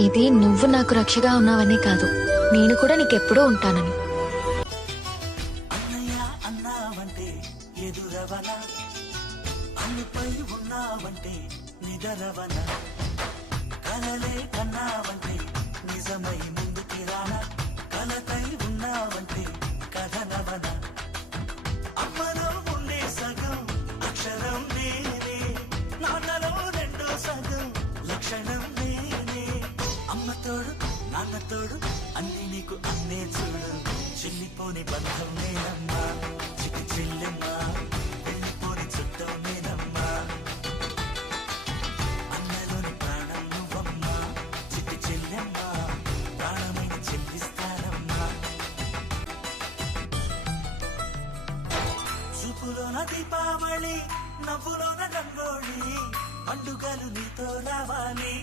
ఇది నువ్వు నాకు రక్షగా ఉన్నావనే కాదు. నేను కూడా నీకెప్పుడూ ఉంటానని. అన్నయ్య ఉన్నావంటే నిదరవన. కలలే కన్నా అమ్మ తోడు నాన్న తోడు అన్ని నీకు అన్నే చూడు. చెల్లిపోని బంధం నేనమ్మా చిటి చెల్లెమ్మా వెళ్ళిపోని చుట్టం నేనమ్మా. అన్నలోని ప్రాణం నువ్వమ్మా చిటి చెల్లెమ్మా ప్రాణమైన చెల్లిస్తానమ్మా. చూపులోన దీపావళి నవ్వులోన రంగోళి పండుగలు నీతో రావాలి.